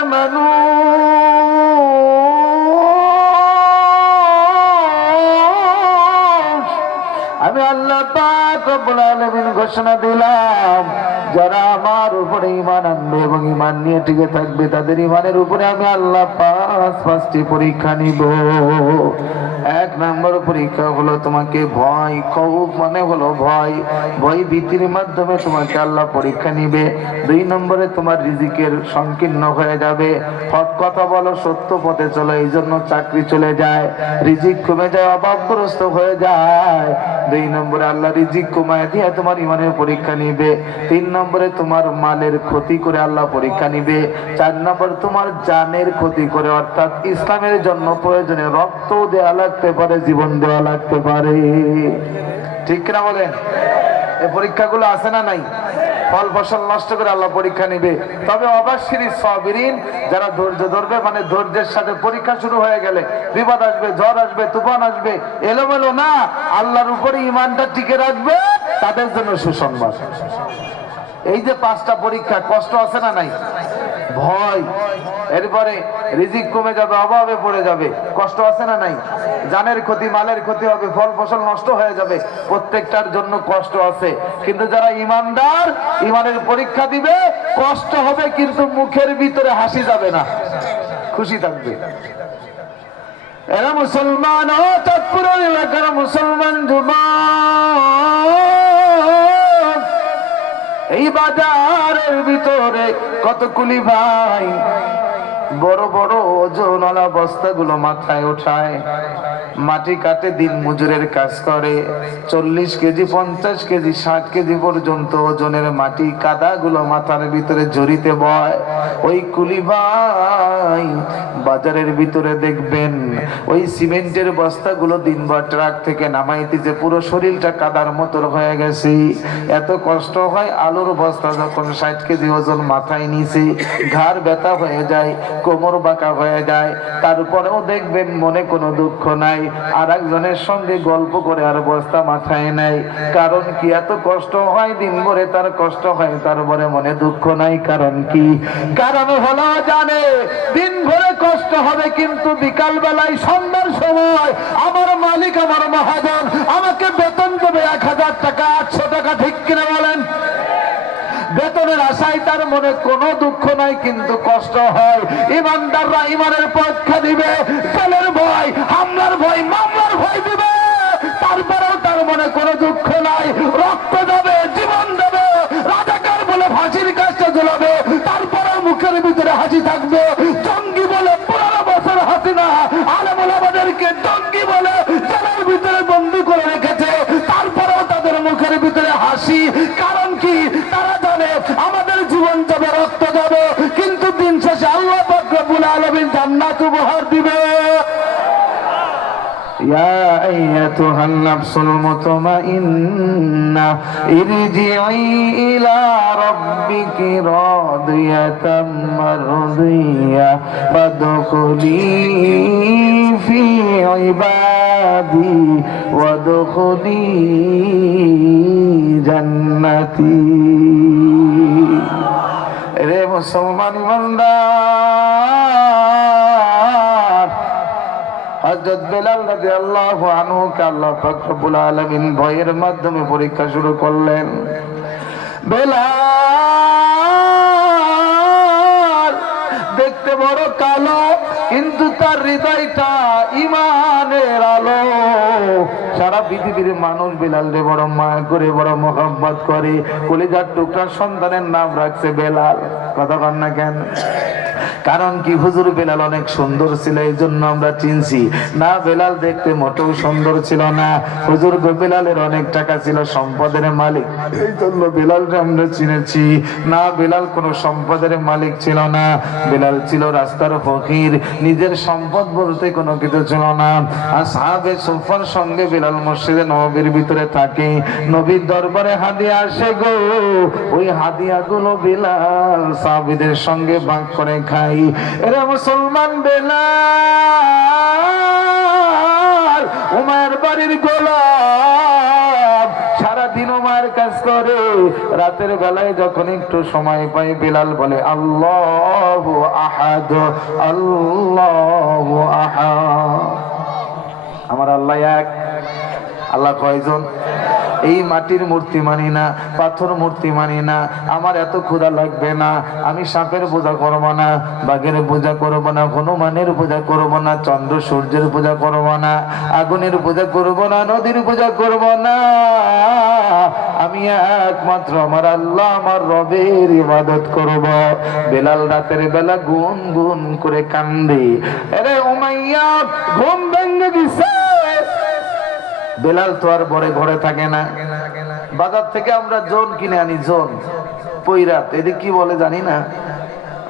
আমানু আমি আল্লাহ পাক রব্বুল আলামিন ঘোষণা দিলাম, যারা আমার উপরে ঈমান আনবে এবং ঈমান নিয়ে টিকে থাকবে তাদের ঈমানের উপরে আমি আল্লাহ পাঁচটি পরীক্ষা নিব। এক নম্বর পরীক্ষা হলো তোমাকে ভয়, খৌফ মানে হলো ভয় ভীতির মাধ্যমে তোমাকে আল্লাহ পরীক্ষা নিবে। দুই নম্বরে তোমার রিজিকের সংকীর্ণ হয়ে যাবে, হক কথা বলো, সত্য পথে চলো, এই জন্য চাকরি চলে যায়, রিজিক কমে যায়, অভাবগ্রস্ত হয়ে যায়। দুই নম্বরে আল্লাহ রিজিক কমায় দিয়ে তোমার ঈমানের পরীক্ষা নিবে। তিন নম্বরে তোমার মালের ক্ষতি করে আল্লাহ পরীক্ষা নিবে। চার নম্বর তোমার জানের ক্ষতি করে, অর্থাৎ ইসলামের জন্য প্রয়োজনে রক্ত দেওয়া লাগতে পারে, জীবন দেওয়া লাগতে পারে। ঠিক কিনা বলেন? এই পরীক্ষাগুলো আছে না নাই? ফল ফসল নষ্ট করে আল্লাহ পরীক্ষা নিবে। তবে অবশ্যই সাবিরিন, যারা ধৈর্য ধরবে, মানে ধৈর্যের সাথে পরীক্ষা শুরু হয়ে গেলে বিপদ আসবে, ঝড় আসবে, তুফান আসবে, এলোমেলো না, আল্লাহর উপরে ঈমানটা টিকে রাখবে, তাদের জন্য সুসংবাদ। এই যে পাঁচটা পরীক্ষা, কষ্ট আছে না নাই? ভয়, এরপরে রিজিক কমে যাবে, অভাবে পড়ে যাবে, কষ্ট আছে না নাই? জানের ক্ষতি, মালের ক্ষতি হবে, ফল ফসল নষ্ট হয়ে যাবে, প্রত্যেকটার জন্য কষ্ট আছে। কিন্তু যারা ঈমানদার, ঈমানের পরীক্ষা দিবে, কষ্ট হবে কিন্তু মুখের ভিতরে হাসি যাবে না, খুশি থাকবে। এরা মুসলমান, ও চাঁদপুর এলাকার মুসলমান যুবক, এই বাজারের ভিতরে কত কুলি ভাই বড় বড় ওজনওয়ালা বস্তাগুলো মাথায় ওঠায়, মাটি কাটে, দিন মজুরের কাজ করে, 40 কেজি, 50 কেজি, 60 কেজি পর্যন্ত ওজনের মাটি কাদাগুলো মাথার ভিতরে জড়িতে বয়। ওই কুলি ভাই বাজারের ভিতরে দেখবেন ওই সিমেন্টের বস্তাগুলো দিনভর ট্রাক থেকে নামাইতেছে, পুরো শরীরটা কাদার মতো হয়ে গেছে। এত কষ্ট হয়, আলুর বস্তা যখন 60 কেজি ওজন মাথায় নিছে, ঘাড় ব্যথা হয়ে যায়, কোমর বাঁকা হয়ে যায়, তারপরেও দেখবেন মনে কোনো দুঃখ নাই, আর একজনের সঙ্গে গল্প করে আর বস্তা মাথায় নেয়। কারণ কি? এত কষ্ট হয়, দিন ভরে তার কষ্ট হয়, তারপরে মনে দুঃখ নাই। কারণ কি? কারণ হলো জানে দিন ভরে কষ্ট হবে, কিন্তু বিকাল বেলায়, সন্ধ্যার সময় আমার মালিক, আমার মহাজন আমাকে বেতন দেবে 1000 টাকা, 800 টাকা। ঠিক কিনা বলেন? বেতনের আশায় তার মনে কোনো দুঃখ নাই, কিন্তু কষ্ট হয়। ঈমানদাররা ঈমানের পরীক্ষা দিবে, জেলের ভয়, হামলার ভয়, মামলার ভয় দিবে, তারপরেও তার মনে কোনো দুঃখ নাই, রক্ত দেবে, জীবন দেবে, রাজাকার বলে ফাঁসির কাজটা ঝুলাবে, তারপরেও মুখের ভিতরে হাসি থাকবে। জঙ্গি বলে 15 বছর হাসিনা আলেম ওলামাদেরকে জঙ্গি বলে জেলের ভিতরে বন্দী করে রেখেছে, তারপরেও তাদের মুখের ভিতরে হাসি। কারণ কি? তারা জানে আমাদের জীবন যাবে, রক্ত যাবে, কিন্তু দিন শেষে আল্লাহ পাক রব্বুল আলামিন জান্নাত উপহার দিবে। ইয়া আইয়াতুহান নাফসুল মুতমাইন্নাহ ইরজিই ইলা রাব্বিকি রাদিয়াতাম মারদিয়া ফাদখুলি ফি ইবাদি ওয়াদখুলি জান্নাতি। রে মুসলমান ইমানদার, হযরত বেলাল রাদিয়াল্লাহু আনহু কে আল্লাহ পাক রব্বুল আলামিন ভয়ের মাধ্যমে পরীক্ষা শুরু করলেন। বেলাল দেখতে বড় কালো, কিন্তু তার হৃদয়টা ঈমানের আলো। সারা পৃথিবীর মানুষ বেলালকে বড় মায়া করে, বড় মোহাব্বত করে, কলিজার টুকরা সন্তানের নাম রাখছে বেলাল। কথা বল না কেন? কারণ কি? হুজুর বেলাল অনেক সুন্দর ছিল, এই জন্য আমরা চিনছি না। বেলাল দেখতে মোটেও সুন্দর ছিল না। হুজুর বেলালের অনেক টাকা ছিল, সম্পদের মালিক, এই জন্য বেলালকে আমরা চিনেছি না। বেলাল কোনো সম্পদের মালিক ছিল না, বেলাল ছিল রাস্তার ফকির, নিজের সম্পদ বলতে কোনো কিছু ছিল না। আসহাবে সুফার সঙ্গে বেলাল মসজিদে নববীর ভিতরে থাকে, নবীর দরবারে হাদিয়া আসে গো, ওই হাদিয়াগুলো বেলাল সাহাবীদের সঙ্গে ভাগ করে খায়। এরা মুসলমান বেলাল উমায়ের বাড়ির গোলাম, সারাদিন উমায়ের কাজ করে, রাতের বেলায় যখন একটু সময় পায় বেলাল বলে আল্লাহু আহাদ। আহাদ আল্লাহু আহাদ। আমার আল্লাহ এক। আল্লাহ কয়জন? এই মাটির মূর্তি মানি না, পাথর মূর্তি মানি না। আমার এত ক্ষুধা লাগবে না, আমি সাপের পূজা করব না, বাঘের পূজা করব না, হনুমানের পূজা করব না, চন্দ্র সূর্যের পূজা করব না, আগুনের পূজা করব না, নদীর পূজা করব না। আমি একমাত্র আমার আল্লাহ আমার রবের ইবাদত করব। বেলাল রাতের বেলা গুন গুন করে কান্দে। আরে উমাইয়া ঘুম ভেঙে গেছে। বেলাল তো আর বড় ঘরে থাকে না, বাজার থেকে আমরা জোন কিনে আনি, জোন পৈরাত, এদিকে কি বলে জানি না,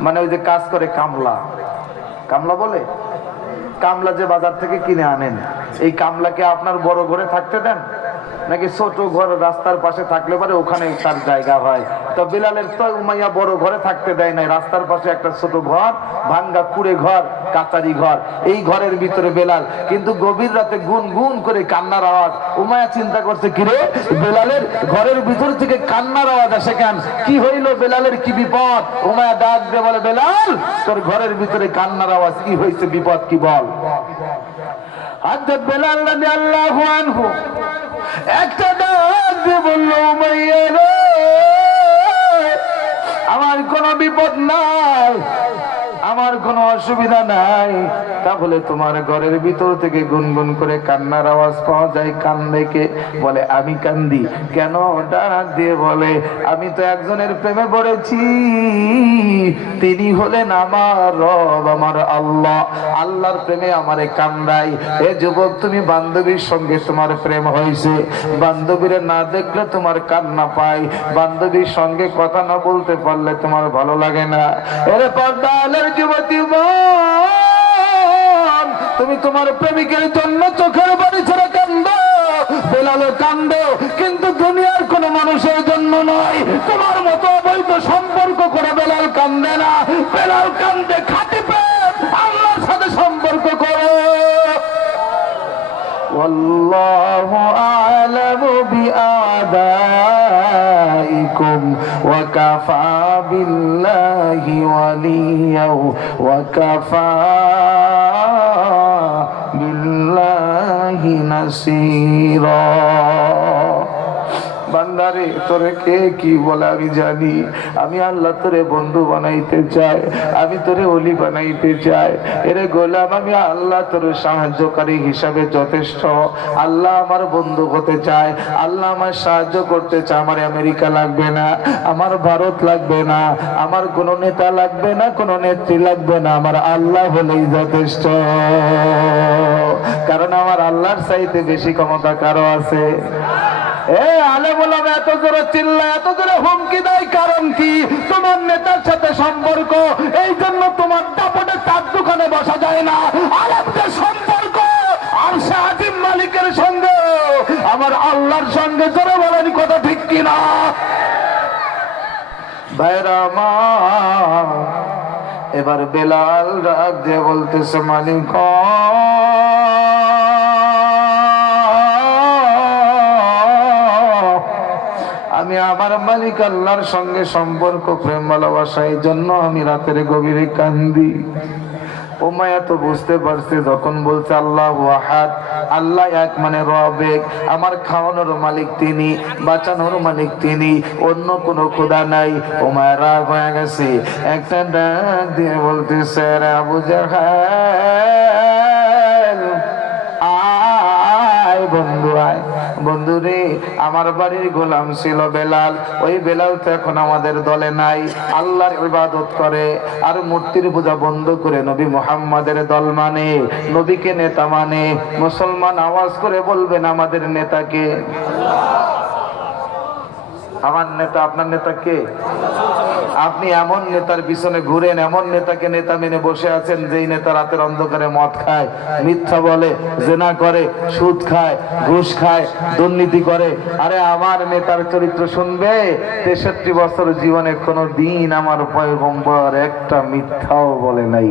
মানে ওই যে কাজ করে কামলা, কামলা বলে, কামলা যে বাজার থেকে কিনে আনেন, এই কামলাকে আপনার বড় ঘরে থাকতে দেন নাকি ছোট ঘর রাস্তার পাশে থাকলে পারে ওখানে তার জায়গা হয়? তো বিলালের তো উমাইয়া বড় ঘরে থাকতে দেয় নাই, রাস্তার পাশে একটা ছোট ঘর, ভাঙ্গা কুড়ে ঘর, কাচারি ঘর, এই ঘরের ভিতরে বেলাল। কিন্তু গভীর রাতে গুন গুন করে কান্নার আওয়াজ। উমাইয়া চিন্তা করছে, কিরে বেলালের ঘরের ভিতর থেকে কান্নার আওয়াজ আসে কেন? কি হইল বেলালের, কি বিপদ? উমাইয়া ডাক দিয়ে বলে, বেলাল তোর ঘরের ভিতরে কান্নার আওয়াজ, কি হয়েছে, বিপদ কি বল? হযরত বেলাল রাদিয়াল্লাহু আনহু একটা ডাক দিয়ে বলল, উমাইয়া রে, আমার কোনো বিপদ নাই, আমার কোনো অসুবিধা নাই। তাহলে তোমার ঘরের ভিতর থেকে গুনগুন করে কান্নার আওয়াজ পাওয়া যায়, কান্দে কে? বলে আমি কান্দি। কেন? ডাক দিয়ে বলে, আমি তো একজনের প্রেমে পড়েছি, তিনি হলেন আমার রব, আমার আল্লাহ। আল্লাহর প্রেমে আমারে কান্দাই। এ যুবক, তুমি বান্ধবীর সঙ্গে তোমার প্রেম হয়েছে, বান্ধবীরে না দেখলে তোমার কান্না পাই, বান্ধবীর সঙ্গে কথা না বলতে পারলে তোমার ভালো লাগে না। এরে পর্দালের যুবতী বোন, তুমি তোমার প্রেমিকের জন্য চোখের বাড়ি ছেড়ে কান্দো, বেলালও কান্দো, কিন্তু দুনিয়ার কোন মানুষের জন্য নয়। তোমার মতো অবৈধ সম্পর্ক করে বেলাল কান্দে না, বেলাল কান্দে খাঁটি প্রেম, আল্লাহর সাথে সম্পর্ক করো। ওয়াল্লাহু আ'লামু বিআদাইকুম ওয়া কাফা বিল্লাহি ওয়ালিয়া ওয়া কাফা বিল্লাহি নাসীরা। বান্দারে, তোরে কে কি বলে আমি জানি। আমি আল্লাহ তোরে বন্ধু বানাইতে চাই, আমি তোরে ওলি বানাইতে চাই। এরে গোলাম, আমি আল্লাহ তোর সাহায্যকারী হিসাবে যথেষ্ট। আল্লাহ আমার বন্ধু হতে চায়, আল্লাহ আমার সাহায্য করতে চায়। আমার আমেরিকা লাগবে না, আমার ভারত লাগবে না, আমার কোনো নেতা লাগবে না, কোনো নেত্রী লাগবে না, আমার আল্লাহ হলেই যথেষ্ট। কারণ আমার আল্লাহর চাইতে বেশি ক্ষমতা কারো আছে? এত জোরে চিল্লায়, এত জোরে হুমকি দেয়, কারণ কি? তোমার নেতার সাথে সম্পর্ক, এই জন্য তোমার দাপটে চার দোকানে বসা যায় না। আলেমদের সম্পর্ক আরশে আজিম মালিকের সঙ্গে, আমার আল্লাহর সঙ্গে। জোরে বলেন কথা ঠিক কিনা? ভাইরা আমার, এবার বেলাল ডাক দিয়ে বলতেছে, মালিক আমি আমার মালিক আল্লাহর সঙ্গে সম্পর্ক, প্রেম ভালোবাসা, এই জন্য আমি রাতের গভীরে কান্দি। উমাইয়া তো বুঝতে পারছে, যখন বলছে আল্লাহু আহাদ, আল্লাহ এক মানে রব এক, আমার খাওয়ানোর মালিক তিনি, বাঁচানোর মালিক তিনি, অন্য কোনো খোদা নাই। উমাইয়া রাগ হয়ে গেছে, একটা ডাক দিয়ে বলতেছে, রে আবু জাহেল, আয় বন্ধু আয়। বন্ধু রে, আমার বাড়ির গোলাম ছিল বেলাল, ওই বেলাল তো এখন আমাদের দলে নাই, আল্লাহর ইবাদত করে আর মূর্তির পূজা বন্ধ করে নবী মুহাম্মাদের দল মানে, নবীকে নেতা মানে। মুসলমান আওয়াজ করে বলবেন, আমাদের নেতাকে? আমার নেতা, আপনার নেতা কে? আপনি এমন নেতার পিছনে ঘুরেন, এমন নেতাকে নেতা মেনে বসে আছেন, যেই নেতা রাতের অন্ধকারে মদ খায়, মিথ্যা বলে, জেনা করে, সুদ খায়, ঘুষ খায়, দুর্নীতি করে। আরে আমার নেতার চরিত্র শুনবে, 63 বছর জীবনে কোনো দিন আমার পয়গম্বর একটা মিথ্যাও বলে নাই।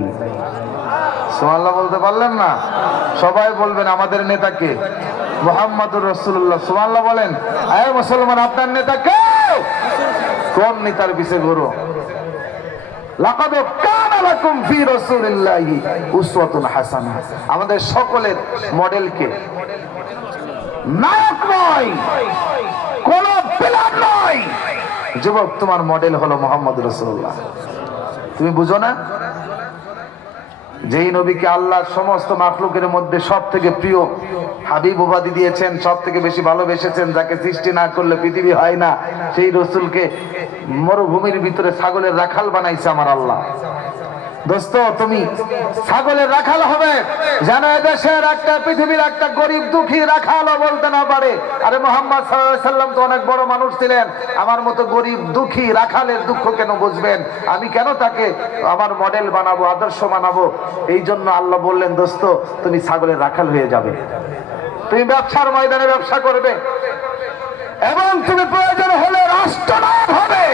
সুবহানাল্লাহ বলতে পারলেন না? সবাই বলবেন, আমাদের নেতাকে? মুহাম্মাদুর রাসূলুল্লাহ। সুবহানাল্লাহ বলেন। আয় মুসলমান, আপনার নেতা কে? কোন নেতার পিছে ঘুরো? লাকাদ কানা কানা লাকুম ফি রাসূলিল্লাহি উসওয়াতুন হাসানাহ। আমাদের সকলের মডেল কে? নায়ক নয়, কোন প্লেয়ার নয়। যুবক, তোমার মডেল হলো মুহাম্মদ রাসূলুল্লাহ। তুমি বুঝো না? যেই নবীকে আল্লাহ সমস্ত মাখলুকের মধ্যে সব থেকে প্রিয় হাবিব উপাধি দিয়েছেন, সব থেকে বেশি ভালোবেসেছেন, যাকে সৃষ্টি না করলে পৃথিবী হয় না, সেই রসুলকে মরুভূমির ভিতরে ছাগলের রাখাল বানাইছে আমার আল্লাহ। দোস্ত, তুমি ছাগলের রাখাল হবে যেন এদেশের একটা, পৃথিবীর একটা গরিব দুঃখী রাখালও বলতে না পারে আরে মুহাম্মদ সাল্লাল্লাহু আলাইহি সাল্লাম তো অনেক বড় মানুষ ছিলেন, আমার মতো গরিব দুঃখী রাখালের দুঃখ কেন বুঝবেন? আমি কেন তাকে আমার মডেল বানাবো, আদর্শ বানাবো? এই জন্য আল্লাহ বললেন, দোস্ত তুমি ছাগলের রাখাল হয়ে যাবে, তুমি ব্যবসার ময়দানে ব্যবসা করবে, এবং তুমি প্রয়োজন হলে রাষ্ট্রনায়ক হবে,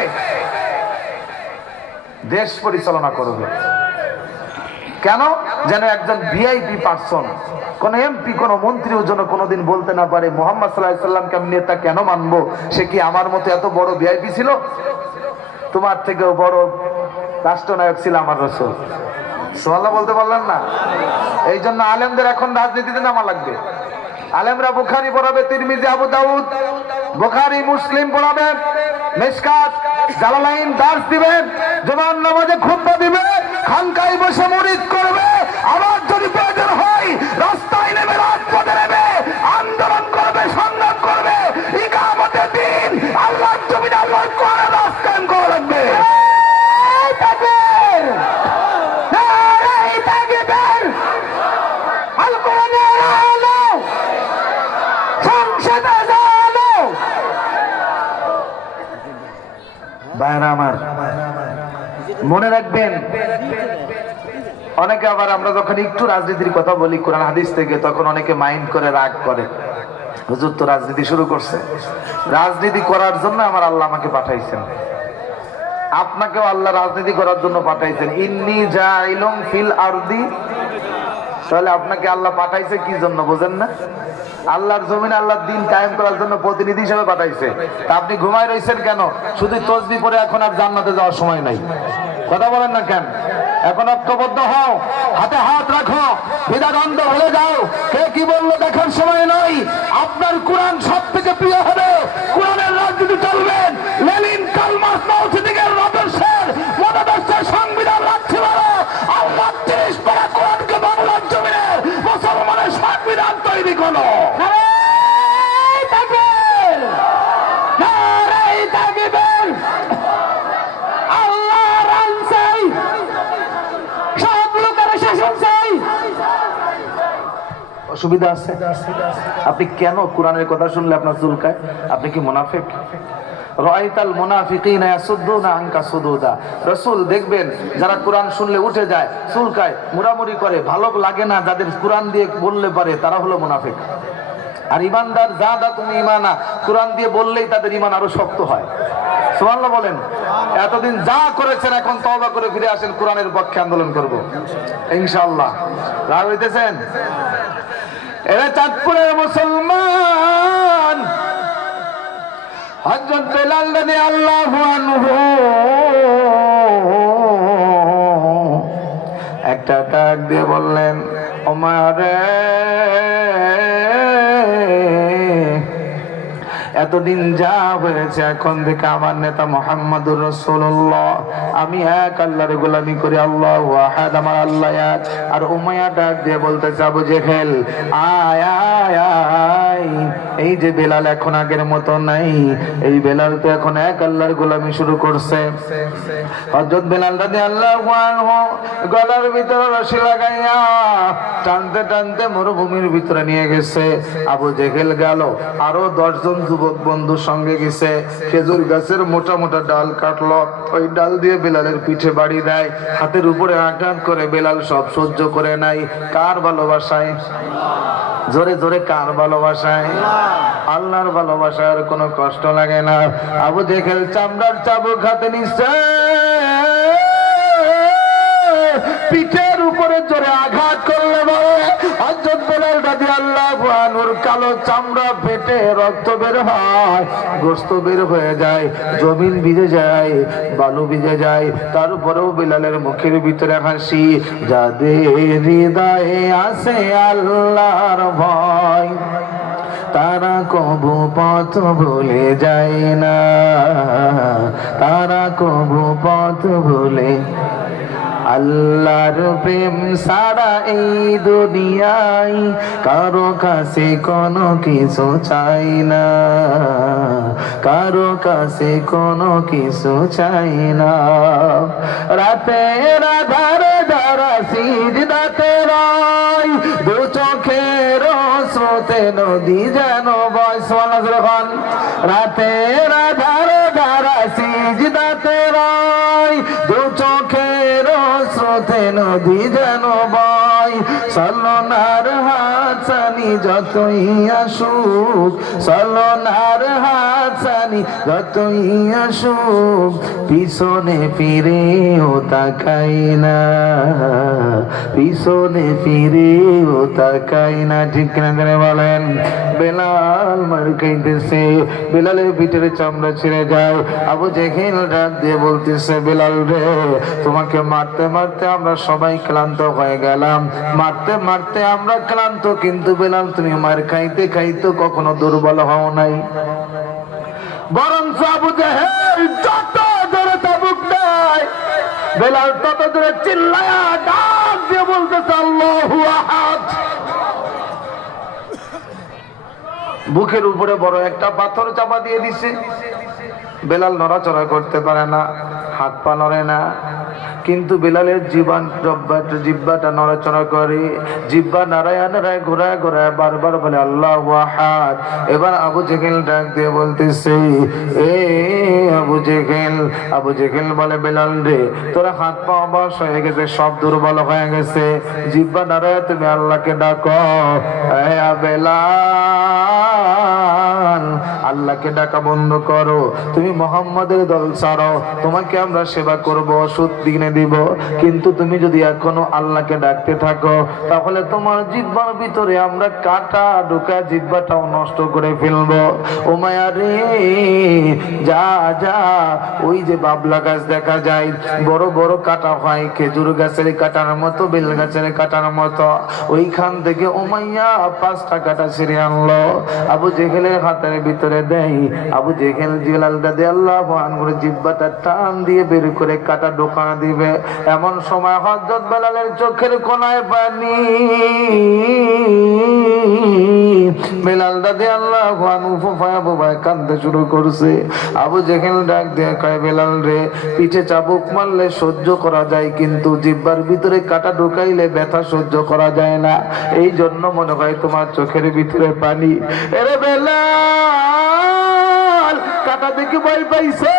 দেশ পরিচালনা করবে। কেন? যেন একজন ভিআইপি পারসন, কোন এমপি, কোন মন্ত্রীও যেন কোনোদিন বলতে না পারে মুহাম্মদ সাল্লাল্লাহু আলাইহি সাল্লামকে আমি নেতা কেন মানবো? সে কি আমার মতো এত বড় ভিআইপি ছিল? তোমার থেকেও বড় রাষ্ট্রনায়ক ছিল আমার রাসূল। সুবহানাল্লাহ বলতে পারলেন না? এই জন্য আলেমদের এখন রাজনীতিতে নামা লাগবে। আলেমরা বুখারী পড়াবে, তিরমিজি, আবু দাউদ, বুখারী, মুসলিম পড়াবে, মিশকাত, জালালাইন দার্স দিবেন, জুমার নামাজে খুতবা দিবে, খানকায় বসে মুরিদ করবে, আবার যদি প্রয়োজন হয় রাস্তায় নেমে, রাজপথে নেমে আন্দোলন করবে, সংগ্রাম করবে, ইকামতে দ্বীন, আল্লাহর জমিনে আল্লাহর কোরআন রাজ কায়েম করা লাগবে। তাকবীর, নারে তাকবীর, আল কোরআনের আলো সংসদে জানো। ভাইরা আমার, মনে রাখবেন, অনেকে আবার আমরা যখন একটু রাজনীতির কথা বলি কোরআন হাদিস থেকে, তখন অনেকে মাইন্ড করে, রাগ করে, হুজুর তো রাজনীতি শুরু করছে। রাজনীতি করার জন্য আমার আল্লাহ আমাকে পাঠাইছেন, আপনাকেও আল্লাহ রাজনীতি করার জন্য পাঠাইছেন। ইন্নী জাইলুম ফিল আরদি, তাহলে আপনাকে আল্লাহ পাঠাইছে কি জন্য বোঝেন না? আল্লাহর জমিনে আল্লাহর দ্বীন কায়েম করার জন্য প্রতিনিধি হিসেবে পাঠাইছে। তা আপনি ঘুমায় রইছেন কেন? শুধু তসবিহ পড়ে এখন আর জান্নাতে যাওয়ার সময় নাই। কথা বলেন না কেন? এখন ঐক্যবদ্ধ হও, হাতে হাত রাখো, বিদাগন্ধ হয়ে যাও, কে কি বললো দেখার সময় নয়। আপনার কোরআন সব থেকে প্রিয় হবে, কোরআনের রাজনীতি চলবেন। লেনিন, কার্ল মার্কস, মাও সেতুংয়ের আদর্শের মতাদর্শের সংবিধান রাখতে পারো। আল্লাহ ৩০ পারা কোরআনকে বাংলার জমিনে মুসলমানের সংবিধান তৈরি করো। অসুবিধা আছে? আপনি কেন কোরআনের কথা শুনলে আপনার চুলকায়? আপনি কি মুনাফিক? রাআইতাল মুনাফিকিনা ইয়াসুদ্দুনা আনকা সুদুদা। রাসূল দেখবেন যারা কোরআন শুনলে উঠে যায়, চুলকায়, মুড়ামুড়ি করে, ভালো লাগে না, যাদের কোরআন দিয়ে বললে পারে তারা হলো মুনাফিক। আর ইমানদার যাদা তুমি ইমানা, কোরআন দিয়ে বললেই তাদের ইমান আরো শক্ত হয়। সুবহানাল্লাহ বলেন। এতদিন যা করেছেন এখন তওবা করে ফিরে আসেন, কোরআনের পক্ষে আন্দোলন করব ইনশাআল্লাহ। রাগ হইতেছেন? এরা চাঁদপুরের মুসলমান, হযরত বেলাল রাদিয়াল্লাহু আনহু একটা ডাক দিয়ে বললেন, ওমর এতদিন যা হয়েছে, এখন থেকে আমার নেতা মুহাম্মদুর রাসূলুল্লাহ, আমি এক আল্লাহর গোলামি করি, আল্লাহু আহাদ, আমার আল্লাহ এক। আর উমাইয়া ডাক দিয়ে বলতে যাবো, জেহেল আয় আয় আয়, এই যে বেলাল এখন আগের মতো নাই, এই বেলাল তো এখন এক আল্লাহর গোলামি শুরু করছে। হযরত বেলাল রাদিয়াল্লাহু আনহু গলার ভিতরে রশি লাগাইয়া টানতে টানতে মরুভূমির ভিতরে নিয়ে গেছে। আবু জেহেল গেল, আরো 10 জন যুবক বন্ধুর সঙ্গে গেছে, খেজুর গাছের মোটা মোটা ডাল কাটলো, ওই ডাল দিয়ে বেলালের পিঠে বাড়ি দেয়, হাতের উপরে আঘাত করে। বেলাল সব সহ্য করে নাই। কার ভালোবাসায়? জোরে জোরে কার ভালোবাসায়? আল্লাহর ভালোবাসায় আর কোনো কষ্ট লাগে না। আবু জেহেল চামড়ার চাবুক হাতে নিচ্ছে, পিঠের উপরে জোরে আঘাত করলে বলে হযরত বেলাল রাদিয়াল্লাহু আনহুর কালো চামড়া ফেটে রক্ত বের হয়, গোস্ত বের হয়ে যায়, জমিন ভিজে যায়, বালু ভিজে যায়, তারপরেও বিলালের মুখের ভিতরে হাসি। যাদের হৃদয়ে আছে আল্লাহর ভয়, তারা কবু পথ ভুলে যায় না, তারা কবু পথ ভুলে। আল্লাহর প্রেম সারা এই দুনিয়ায় কারো কাছে কোনো কিছু চাই না, কারো কাছে কোনো কিছু চাই না। রাতের আধারে যারা সিজদাতে রয়, দু চোখের স্রোতে নদী যেন বয়। সুবহানাল্লাহ। রাতের আধারে যারা সিজদাতে রয়, দু চোখের স্রোতে নদী যেন বয়। সলনার হাসানি যতই আসুক, সলনার হাসানি যতই আসুক, পিছনে ফিরেও তাকাই না, পিছনে ফিরেও তাকাই না। ঠিক কিনা করে বলেন? বেলাল মার খাইতেছে, বেলালের পিঠের চামড়া ছিঁড়ে যায়। আবু জেহেল ডাক দিয়ে বলতেছে, বেলাল রে, তোমাকে মারতে মারতে আমরা সবাই ক্লান্ত হয়ে গেলাম, মারতে মারতে আমরা ক্লান্ত, কিন্তু বেলাল তুমি মার খাইতে খাইতে কখনো দুর্বল হও নাই। বরং আবু জেহেল যত জোরে চাবুক দেয়, বেলাল তত জোরে চিল্লায়া ডাক দিয়ে বলতেছে, আল্লাহু আহাদ। বুকের উপরে বড় একটা পাথর চাপা দিয়ে দিছে। বেলাল নড়াচড়া করতে পারে না, হাত পা নড়ে না, কিন্তু বেলালের জিহ্বাটা নড়াচড়া করে। জিহ্বা নাড়ায় নাড়ায় ঘোরায় ঘোরায় বারবার বলে আল্লাহু আহাদ। এবার আবু জেহেল ডাক দিয়ে বলতেছে, এ আবু জেহেল। আবু জেহেল বলে, বেলাল রে, তোরা হাত পা অবশ হয়ে গেছে, সব দুর্বল হয়ে গেছে, জিহ্বা নাড়ায় তুমি আল্লাহকে ডাকো। বেলাল, আল্লাহকে ডাকা বন্ধ করো, তুমি মুহাম্মাদের দল ছাড়ো, তোমাকে আমরা সেবা করব, ওষুধ দিনে দিব, কিন্তু তুমি যদি এখনো আল্লাহকে ডাকতে থাকো, তাহলে তোমার জিহ্বার ভিতরে আমরা কাটা ঢোকা, জিহ্বাটাও নষ্ট করে ফেলবো। ও মায়া রে, যা যা, ওই যে বাবলা গাছ দেখা যায়, বড় বড় কাটা হয়, খেজুর গাছের কাটার মতো, বেল গাছের কাটার মতো, ওইখান থেকে উমাইয়া 5টা কাটা ছিঁড়ে আনলো, আবু জেহেলের হাতের ভিতরে দেয়। আবু জেহেল বেলাল রাদিয়াল্লাহু আনহুর জিহ্বাটা টান দিয়ে বের করে কাটা ঢোকা দিবে। এমন সময় হযরত বেলালের চোখের কোণায় পানি। বেলাল রাদিয়াল্লাহু আনহু ফুফায়া বুবায় কাঁদতে শুরু করছে। আবু জেহেল ডাক দিয়ে কয়, বেলাল রে, পিঠে চাবুক মারলে সহ্য করা যায়, কিন্তু জিহ্বার ভিতরে কাটা ঢুকাইলে ব্যথা সহ্য করা যায় না, এই জন্য মনে হয় তোমার চোখের ভিতরে পানি। এরে বেলাল, কাটা দেখে ভয় পাইছো?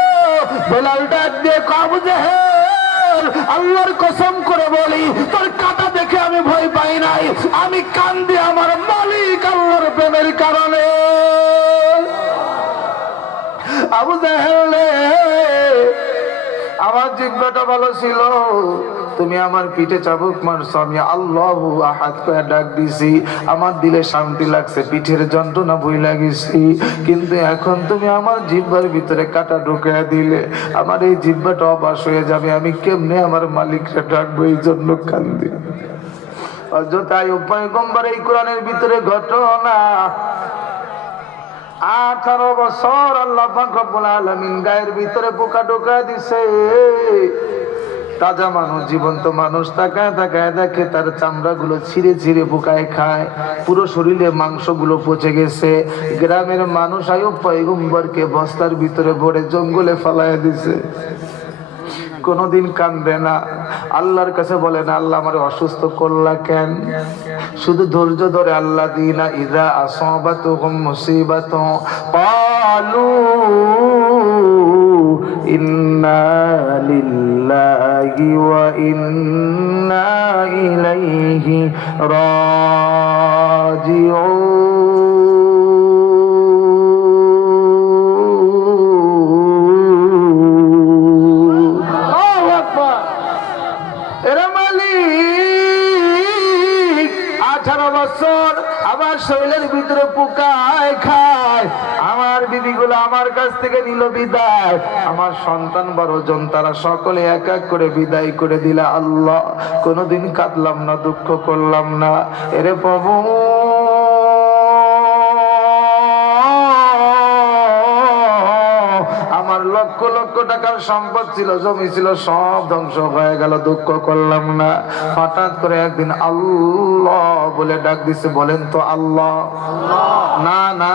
বেলাল ডাক দিয়ে কয়, আবু জেহেল, আল্লাহর কসম করে বলি, তোর কাটা দেখে আমি ভয় পাই নাই, আমি কান্দি আমার মালিক আল্লাহর প্রেমের কারণে। আবু জেহেল, আমার জিহ্বাটা ভালো ছিল, তুমি আমার পিঠে চাবুক মারছো, আমি আল্লাহু আহাদ করে ডাক দিছি, আমার দিলে শান্তি লাগছে, পিঠের যন্ত্রণা ভুইলা গেছি, কিন্তু এখন তুমি আমার জিহ্বার ভিতরে কাটা ঢুকিয়ে দিলে, আমার এই জিহ্বাটা অবাস হয়ে যাবে, আমি কেমনে আমার মালিককে ডাকবো, এই জন্য কান্দি। হযরত আইয়ুব পয়গম্বর এই কোরআনের ভিতরে ঘটনা, 18 বছর আল্লাহ পাক রব্বুল আলামিন গায়ের ভিতরে পোকা ঢোকা দিছে। তাজা মানুষ, জীবন্ত মানুষ তাকায় তাকায় দেখে তার চামড়া গুলো ছিঁড়ে ছিঁড়ে পোকায় খায়, পুরো শরীরে মাংস গুলো পচে গেছে। গ্রামের মানুষ আইয়ুব পয়গম্বরকে বস্তার ভিতরে ভরে জঙ্গলে ফালায় দিছে। কোনদিন কান্দে না, আল্লাহর কাছে বলে না আল্লাহ আমারে অসুস্থ করলা কেন, শুধু ধৈর্য ধরে। আল্লাযীনা ইযা আসাবাতুহুম মুসিবাতুন ক্বালু ইন্না লিল্লাহি ওয়া ইন্না ইলাইহি রাজিউন। 18 বছর আমার শরীরের ভিতরে পোকায় খায়, আমার বিবিগুলো আমার কাছ থেকে নিল বিদায়, আমার সন্তান 12 জন, তারা সকলে এক এক করে বিদায় করে দিলা। আল্লাহ, কোনোদিন কাঁদলাম না, দুঃখ করলাম না। এরে প্রভু, আমার লক্ষ লক্ষ টাকার সম্পদ ছিল, জমি ছিল, সব ধ্বংস হয়ে গেল, দুঃখ করলাম না। হঠাৎ করে একদিন আল্লাহ বলে ডাক দিছে। বলেন তো আল্লাহ? না না,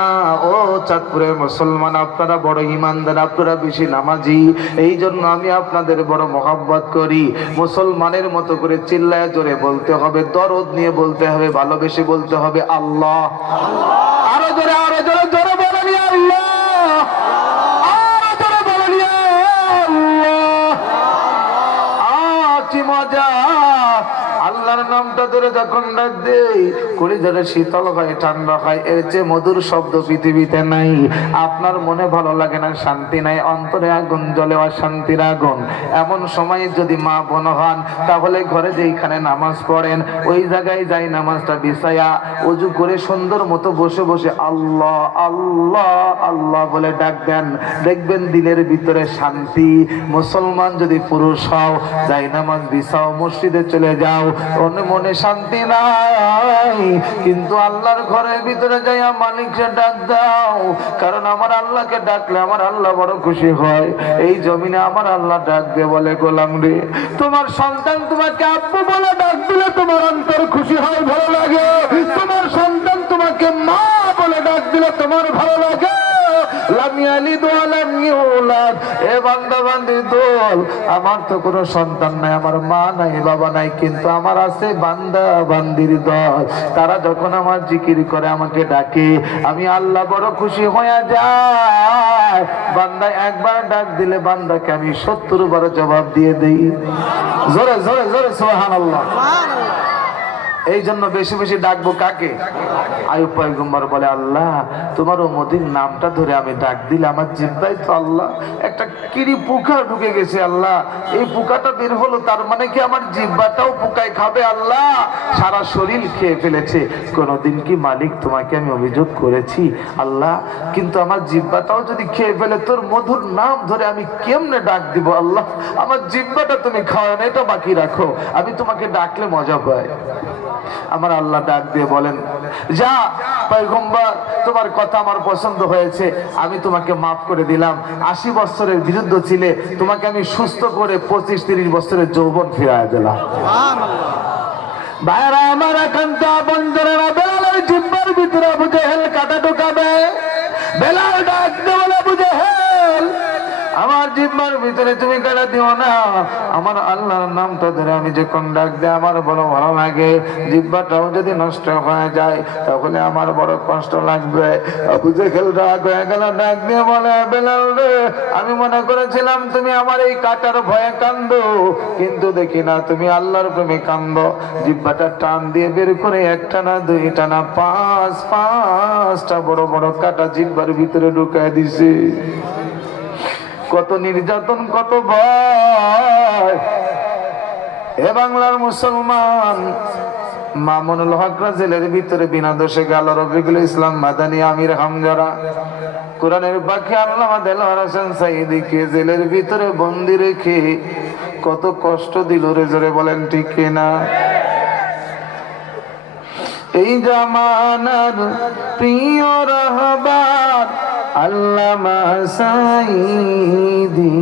ও চাঁদপুরের মুসলমান, আপনারা বড় ইমানদার, আপনারা বেশি নামাজি, এই জন্য আমি আপনাদের বড় মহব্বত করি। মুসলমানের মতো করে চিল্লায় জোরে বলতে হবে, দরদ নিয়ে বলতে হবে, ভালোবেসে বলতে হবে আল্লাহ। আরো জোরে, আরো জোরে, জোরে বলেন আল্লাহ। মজা, আল্লাহর নামটা ধরে যখন ডাক দেই, কলিজাটা শীতল হয়, ঠান্ডা হয়, এর চেয়ে মধুর শব্দ পৃথিবীতে নাই। আপনার মনে ভালো লাগে না, শান্তি নাই, অন্তরে আগুন জ্বলে, অশান্তির আগুন। এমন সময় যদি মা বোন হন, তাহলে ঘরে যেইখানে নামাজ পড়েন, ওই জায়গায় যাই নামাজটা বিছায়া ওযু করে সুন্দর মতো বসে বসে আল্লাহ আল্লাহ আল্লাহ বলে ডাক দেন, দেখবেন দিলের ভিতরে শান্তি। মুসলমান যদি পুরুষ হও, যাই নামাজ বিছাও, মসজিদে চলে যাও, মনে শান্তি নাই, কিন্তু আল্লাহর ঘরের ভিতরে যাইয়া মালিককে ডাক দাও, কারণ আমার আল্লাহকে ডাকলে আমার আল্লাহ বড় খুশি হয়। এই জমিনে আমার আল্লাহ ডাক দিয়ে বলে, গোলাম রে, তোমার সন্তান তোমাকে আব্বু বলে ডাক দিলে তোমার অন্তর খুশি হয়, ভালো লাগে। তোমার সন্তান তোমাকে মা বলে ডাক দিলে তোমার ভালো লাগে। আমার তো কোনো সন্তান নাই, আমার মা নাই, বাবা নাই, কিন্তু আমার আছে বান্দা বান্দির দল। তারা যখন আমার জিকির করে, আমাকে ডাকে, আমি আল্লাহ বড় খুশি হয়ে যায়। বান্দা একবার ডাক দিলে বান্দাকে আমি 70 বার জবাব দিয়ে দেই। জোরে জোরে জোরে সুবহানাল্লাহ। এই জন্য বেশি বেশি ডাকবো কাকে? আইয়ুব পয়গম্বর বলে, আল্লাহ তোমার ওমদির নামটা ধরে আমি ডাক দিলে আমার জিহ্বায় তো আল্লাহ একটা কিরি পোকা ঢুকে গেছে। আল্লাহ, এই পোকাটা বের হলো, তার মানে কি আমার জিহ্বাটাও পোকায় খাবে? আল্লাহ, সারা শরীর খেয়ে ফেলেছে। কোনোদিন কি মালিক তোমাকে আমি অভিযোগ করেছি? আল্লাহ, কিন্তু আমার জিহ্বাটাও যদি খেয়ে ফেলে, তোর মধুর নাম ধরে আমি কেমনে ডাক দিব? আল্লাহ, আমার জিহ্বাটা তুমি খাও না, এটা বাকি রাখো, আমি তোমাকে ডাকলে মজা পাই। আমার আল্লাহ ডাক দিয়ে বলেন, যা পয়গম্বর, তোমার কথা আমার পছন্দ হয়েছে, আমি তোমাকে মাফ করে দিলাম। 80 বছরের বিরুদ্ধ ছিলে, তোমাকে আমি সুস্থ করে 25-30 বছরের যৌবন ফিরায় দিলাম। ভাইরা আমার, একান্ত বন্ধুরা, বেলালের জিহ্বার ভিতরে আবু জেহেল কাটা ঢোকাবে। বেলাল ডাক দিয়ে বলে, আবু জেহেল, আমার জিহ্বার ভিতরে তুমি কাটা দিও না। আমার আল্লাহর নামটা ধরে আমি যখন ডাক দিই, আমার বড় ভালো লাগে। জিহ্বাটাও যদি নষ্ট হয়ে যায়, তাহলে আমার বড় কষ্ট লাগবে। আবু জেহেল রাগ হয়ে গেল, ডাক দিয়ে বলে, বেলাল রে, আমি মনে করেছিলাম তুমি আমার এই কাটার ভয়ে কান্দো, কিন্তু দেখি না তুমি আল্লাহর প্রেমে কান্দো। জিহ্বাটা টান দিয়ে বের করে, একটা না, দুইটা না, 5-5টা বড় বড় কাটা জিহ্বার ভিতরে ঢুকায় দিছে। কত নির্যাতন, কত ভয়! এ বাংলার মুসলমান, মামুনুল হক জেলের ভিতরে বিনা দোষে গেল। রফিকুল ইসলাম মাদানী, আমির হামজারা, কোরআনের পাখি আল্লামা দেলোয়ার হোসেন সাঈদীকে জেলের ভিতরে বন্দি রেখে কত কষ্ট দিল রে, জোরে বলেন ঠিক কিনা? এই জামানার প্রিয় রাহবার আল্লামা সাঈদী,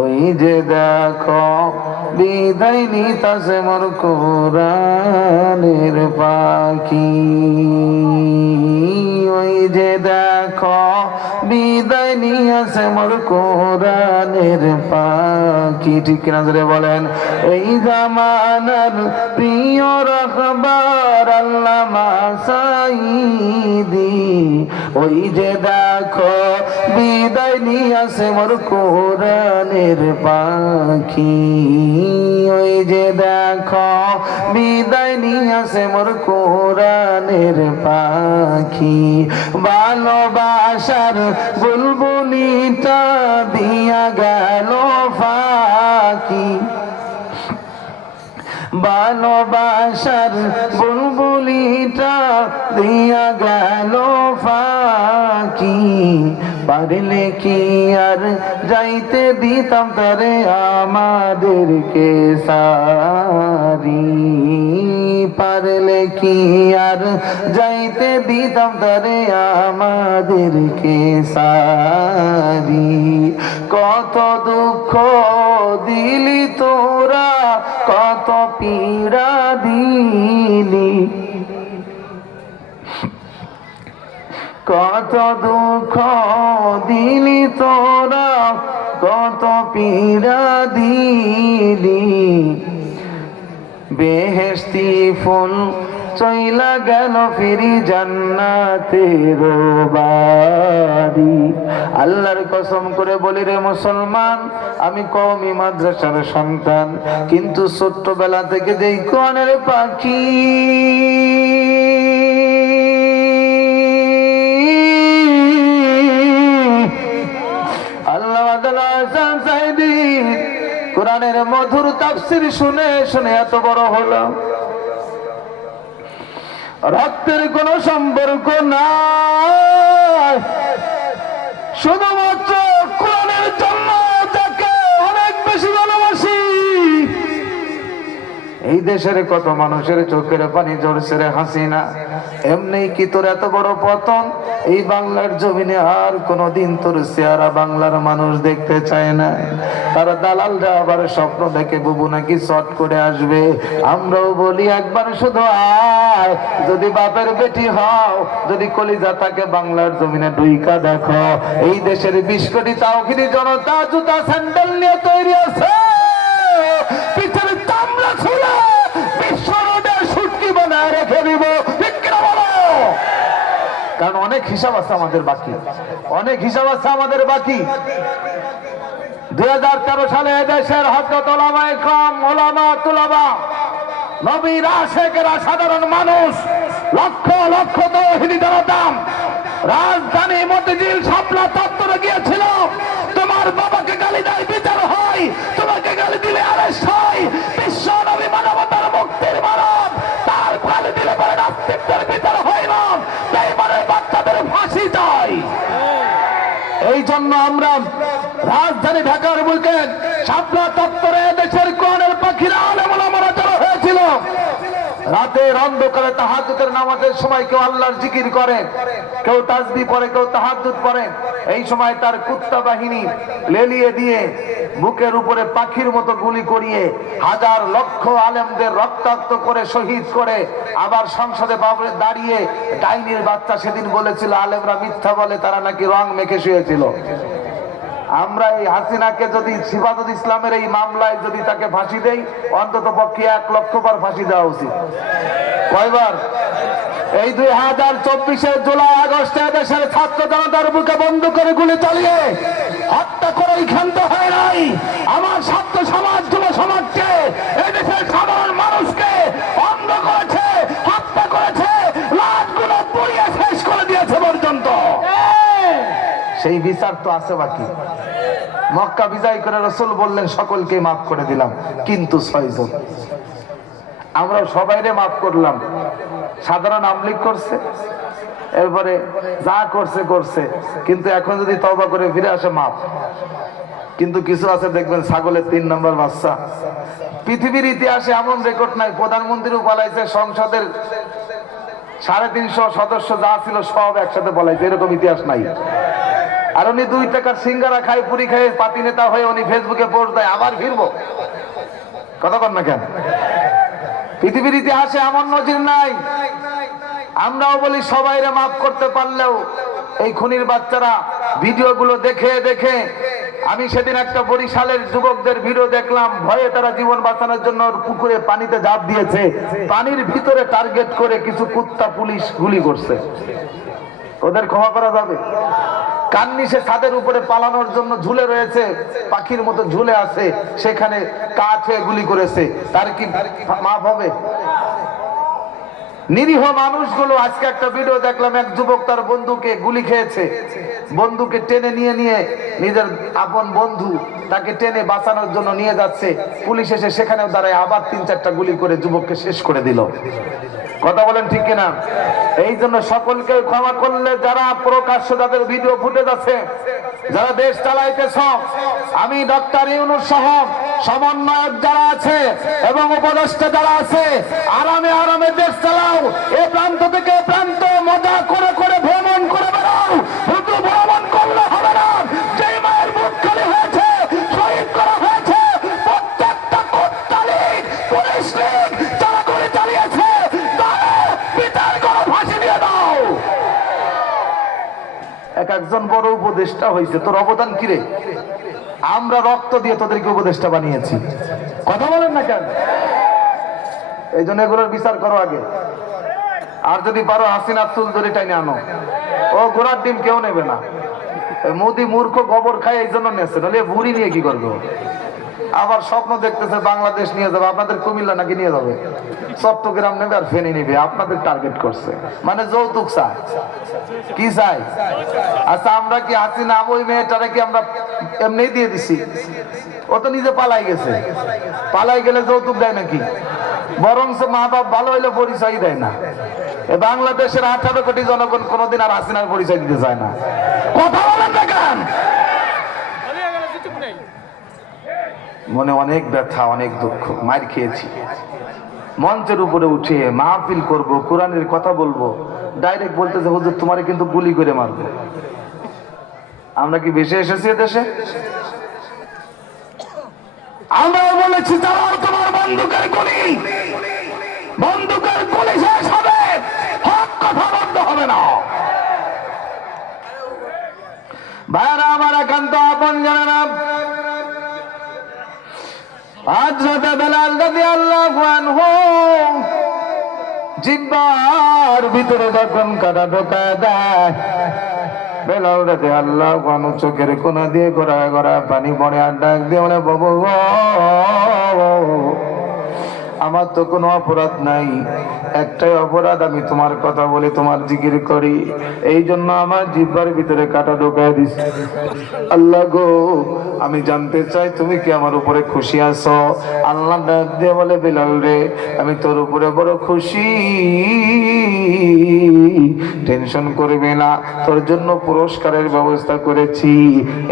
ওই যে দেখো বিদায় নিতাছে মোর কোরআনের পাখি, ওই যে দেখো বিদায় নিয়েছে মোর কোরআনের পাখি। ঠিক কিনা জোরে বলেন? এই জামানার প্রিয় রাহবার আল্লামা সাঈদী, ওই যে দেখো বিদায় নিয়েছে মোর কোরআনের পাখি, ওই যে দেখো বিদায় নিয়েছে মোর কোরআনের পাখি। ভালোবাসার বুলবুলিটা দিয়া গেল ফাঁকি, ভালোবাসার বুলবুলিটা দিয়া গেল ফাঁকি, পারলে কি আর যাইতে দিতাম তারে আমাদেরকে সারি, পারলে কি আর যাইতে দিতাম তারে আমাদেরকে সারি। কত দুঃখ দিলি তোরা, কত পীড়া দিলি, কত দুঃখ দিলি তোরা, কত পীড়া দিলি, বেহেশতি ফুল চইলা গেল ফিরি জান্নাতের বাড়ি। আল্লাহর কসম করে বলি রে মুসলমান, আমি কওমি মাদ্রাসার সন্তান, কিন্তু ছোট্টবেলা থেকে যেই কোরআনের পাখি কোরআনের মধুর তাফসীর শুনে শুনে এত বড় হলাম। রক্তের কোন সম্পর্ক নাই, শুধুমাত্র কোরআনের জন্য তাকে অনেক বেশি ভালোবাসি। এই দেশের কত মানুষের চোখের পানি ঝরছে রে হাসিনা, এমনি কি তোর এত বড় পতন? এই বাংলার জমিনে আর কোনদিন তোর চেহারা বাংলার মানুষ দেখতে চায় না। তারা দালালরা আবার স্বপ্ন দেখে বুবু নাকি শট করে আসবে। আমরাও বলি একবার শুধু আয়, যদি বাপের বেটি হও, যদি কলিজা থাকে বাংলার জমিনে ডুইকা দেখো। এই দেশের 20 কোটি তাওহীদি জনতা জুতা স্যান্ডেল নিয়ে তৈরি আছে, পিছনে চামড়া খুলে বিশ্ব রোডে সুটকি বানায় রেখে দিব। কারণ অনেক হিসাব আছে আমাদের বাকি, অনেক হিসাব আছে আমাদের বাকি। 2013 সালে এদেশের হযরত উলামায়ে কেরাম, উলামা তুলাবা, নবীর আশিকেরা, সাধারণ মানুষ, লক্ষ লক্ষ তাওহীদি জনতা রাজধানী মতিঝিল শাপলা চত্বরে গিয়েছিল। তোমার বাবাকে গালি দেয় বিচার হয়, তোমাকে গালি দিলে আরেস্ট হয়। বিশ্ব নবী মানবতার মুক্তির মানব, তার গালি দিলে পরে নাস্তিকদের বিচার হয় না, বেঈমানের বাচ্চাদের ফাঁসি চাই। এই জন্য আমরা রাজধানী ঢাকার বুকে শাপলা চত্বরে দেশের কোরআনের পাখিরা আলেম ওলামারা জড়ো হয়েছিল। রাতের অন্ধকারে তাহাজ্জুদের নামাজের সময় কেউ আল্লাহর জিকির করে, কেউ তাসবিহ পড়ে, কেউ তাহাজ্জুদ পড়ে। এই সময় তার কুত্তা বাহিনী লেলিয়ে দিয়ে বুকের উপরে পাখির মতো গুলি করিয়ে হাজার লক্ষ আলেমদের রক্তাক্ত করে শহীদ করে আবার সংসদে দাঁড়িয়ে ডাইনির বাচ্চা সেদিন বলেছিল আলেমরা মিথ্যা বলে, তারা নাকি রং মেখে শুয়েছিল। আমরা এই হাসিনাকে যদি সিফাতুল ইসলামের এই মামলায় যদি তাকে ফাঁসি দেই, অন্তত পক্ষে 1 লক্ষ বার ফাঁসি দেওয়া উচিত। কয়বার? এই 2024 জুলাই আগস্টে দেশের ছাত্র জনতার বুকে বন্ধ করে গুলি চালিয়ে হত্যা করেই ক্ষান্ত হয় নাই। আমার ছাত্র সমাজ, যুব সমাজকে, এই দেশের সাধারণ মানুষকে অন্ধ করেছে, হত্যা করেছে, লাশগুলো পুড়িয়ে শেষ করে দিয়েছে পর্যন্ত। সেই বিচার তো আছে বাকি। মক্কা বিজয় করে রাসূল বললেন সকলকে মাফ করে দিলাম, কিন্তু 6 জন। আমরা সবাইরে মাফ করলাম, সাধারণ আমলিক করছে, এরপরে যা করছে করছে, কিন্তু এখন যদি তওবা করে ফিরে আসে মাফ। কিন্তু কিছু আছে দেখবেন ছাগলের 3 নম্বর বাচ্চা। পৃথিবীর ইতিহাসে এমন রেকর্ড নাই, প্রধানমন্ত্রীও পালাইছে, সংসদের 350 সদস্য যা ছিল সব একসাথে পালাইছে, এরকম ইতিহাস নাই। আর উনি 2 টাকার সিঙ্গারা খায়, পুরি খায়, পাতি নেতা হয়ে উনি ফেসবুকে পোস্ট দেয় আবার ফিরবো। কথা বল না কেন? পৃথিবীর ইতিহাসে এমন নজির নাই। আমরাও বলি সবাইরে মাফ করতে পারলেও এই খুনির বাচ্চারা ভিডিওগুলো দেখে দেখে, আমি সেদিন একটা বরিশালের যুবকদের ভিডিও দেখলাম, ভয়ে তারা জীবন বাঁচানোর জন্য পুকুরে পানিতে ঝাঁপ দিয়েছে, পানির ভিতরে টার্গেট করে কিছু কুত্তা পুলিশ গুলি করছে। ওদের ক্ষমা করা যাবে? কান্নিসে ছাদের উপরে পালানোর জন্য ঝুলে রয়েছে, পাখির মতো ঝুলে আছে, সেখানে কাঠ হয়ে গুলি করেছে, তার কি মাফ হবে? নিরীহ মানুষগুলো। আজকে একটা ভিডিও দেখলাম, এক যুবক তার বন্ধুকে গুলি খেয়েছে, বন্ধুকে টেনে নিয়ে নিজের আপন বন্ধু তাকে টেনে বাঁচানোর জন্য নিয়ে যাচ্ছে, পুলিশ এসে সেখানেও দাঁড়ায় আবার 3-4টা গুলি করে যুবককে শেষ করে দিল। কথা বলেন ঠিক কিনা? এই জন্য সকলকে ক্ষমা করলে, যারা প্রকাশ্য যাদের ভিডিও ফুটেজ আছে, যারা দেশ চালাইতেছ, আমি ডক্টর ইউনূস সহ সমন্বয়ক যারা আছে এবং উপদেষ্টা যারা আছে, আরামে আরামে দেশ চালাও। এ প্রান্ত থেকে এ প্রান্ত মজা করে করে ভ্রমণ করে বেড়াও। শুধু ভ্রমণ করলে হবে না, যে মায়ের বুক খালি হয়েছে, শহীদ করা হয়েছে, প্রত্যেকটা কোট্টালি পুলিশ লীগ যারা করে চালিয়েছে, তাদের বিচার করো, ফাঁসি দিয়ে দাও। একজন বড় উপদেষ্টা হয়েছে, তোর অবদান কি রে? আমরা রক্ত দিয়ে তোদেরকে উপদেষ্টা বানিয়েছি। কথা বলেন না কেন? এই জন্য এগুলোর বিচার করো আগে। আর যদি পারো হাসিনার চুল ধরে টাইনে আনো, ও ঘোড়ার ডিম কেউ নেবে না। মোদি মূর্খ গোবর খায়, এই জন্য নেছে, নাহলে বুড়ি নিয়ে কি করবো? আবার স্বপ্ন দেখতেছে বাংলাদেশ নিয়ে যাবে, আপনাদের কুমিল্লা নাকি নিয়ে যাবে, চট্টগ্রাম নেবে আর ফেনী নেবে, আপনাদের টার্গেট করছে। মানে যৌতুক চায়, কি চাই? আচ্ছা, আমরা কি হাসিনা ওই মেয়েটারে কি আমরা এমনি দিয়ে দিছি? ও তো নিজে পালাই গেছে, পালাই গেলে যৌতুক দেয় নাকি? বরং মা বাপ ভালো হইলে পরিচয় দেয় না। বাংলাদেশের 18 কোটি জনগণ কোনোদিন আর হাসিনার পরিচয় দিতে চায় না। কথা বলেন না কেন? মনে অনেক ব্যথা, অনেক দুঃখ, মার খেয়েছি। মঞ্চের উপরে উঠে মাহফিল করব, কোরআনের কথা বলবো, ডাইরেক্ট বলতেছে হুজুর তোমারে কিন্তু গুলি করে মারবো। আমরা কি বেশি এসেছি দেশে? আমরা বলেছি চালাও তোমার বন্দুকের গুলি, বন্দুকের গুলি শেষ হবে, হক কথা বন্ধ হবে না। ভাইরা আমার, একান্ত আপন জানেনা, হযরত বেলাল রাদিয়াল্লাহু আনহু জিহ্বার ভিতরে যখন কাঁটা ঢোকায় দেয়, বেলাল রাদিয়াল্লাহু আনহু চোখের কোনা দিয়ে গড়া গড়া পানি পড়ে আর ডাক দিয়ে বলে, বাবু গো, আমার তো কোনো অপরাধ নাই, একটাই অপরাধ, আমি তোমার কথা বলে তোমার জিকির করি, এই জন্য আমার জিহ্বার ভিতরে কাঁটা ঢোকায় দিছি। আল্লাহ গো, আমি জানতে চাই তুমি কি আমার উপরে খুশি আছো? আল্লাহ ডাক দিয়ে বলে, বেলাল রে, আমি তোর উপরে বড় খুশি, টেনশন করবে না, তোর জন্য পুরস্কারের ব্যবস্থা করেছি।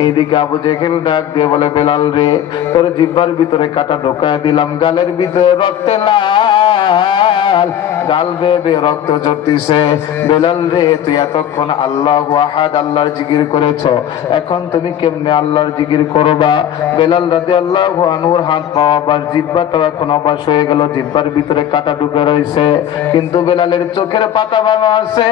এইদিকে আবু জেহেল ডাক দিয়ে বলে, বেলাল রে, তোর জিহ্বার ভিতরে কাঁটা ঢোকায় দিলাম, গালের ভিতরে রক্তে লাল, গাল বেবে রক্ত ঝরতিছে। বেলাল রে, তুই এতক্ষণ আল্লাহু আহাদ আল্লাহর জিকির করেছো, এখন তুমি কেমনে আল্লাহর জিকির করবা? বেলাল রাদিয়াল্লাহু আনহুর হাত পা আবার, জিহ্বাটা এখন অবাস হয়ে গেল, জিহ্বার ভিতরে কাঁটা ঢুকে রয়েছে, কিন্তু বেলালের চোখের পাতা ভালো আছে।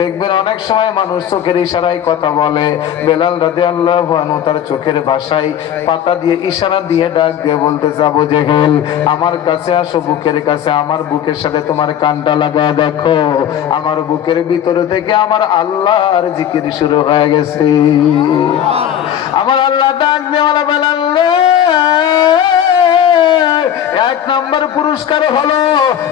দেখবেন অনেক সময় মানুষ চোখের ইশারায় কথা বলে, বেলাল রাদিয়াল্লাহু আনহু তার চোখের ভাষায় পাতা দিয়ে ইশারা দিয়ে ডাক দিয়ে বলতে, যাবো জেহেল, আমার কাছে আসো, বুকের কাছে, আমার বুকের সাথে তোমার কানটা লাগায় দেখো, আমার বুকের ভিতরে থেকে আমার আল্লাহর জিকির শুরু হয়ে গেছে। আমার আল্লাহ ডাক দিয়ে বলে, বেলাল রে, এক নম্বর পুরস্কার হলো,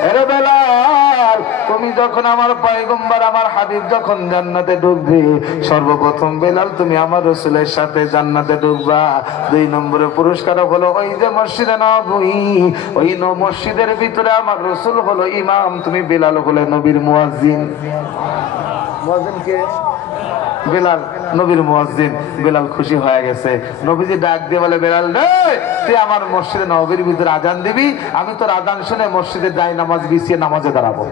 এরে বেলাল, তুমি যখন আমার পয়গম্বর আমার হাবিব যখন জান্নাতে ঢুকবে, সর্বপ্রথম বেলাল তুমি আমার রাসূলের সাথে জান্নাতে ঢুকবা। 2 নম্বরে পুরস্কার হলো, ওই যে মসজিদে নববী, ওই মসজিদের ভিতরে আমার রাসূল হলো ইমাম, তুমি বেলাল হলে নবীর মুয়াজ্জিন। মুয়াজ্জিন কে? বেলাল, নবীর মুয়াজ্জিন। বেলাল খুশি হয়ে গেছে। নবীজি ডাক দিয়ে বলে, বেলাল রে, তুই আমার মসজিদে নববীর ভিতরে আজান দিবি, আমি তোর আজান শুনে মসজিদে যাই নামাজ বিছিয়ে নামাজে দাঁড়াবো।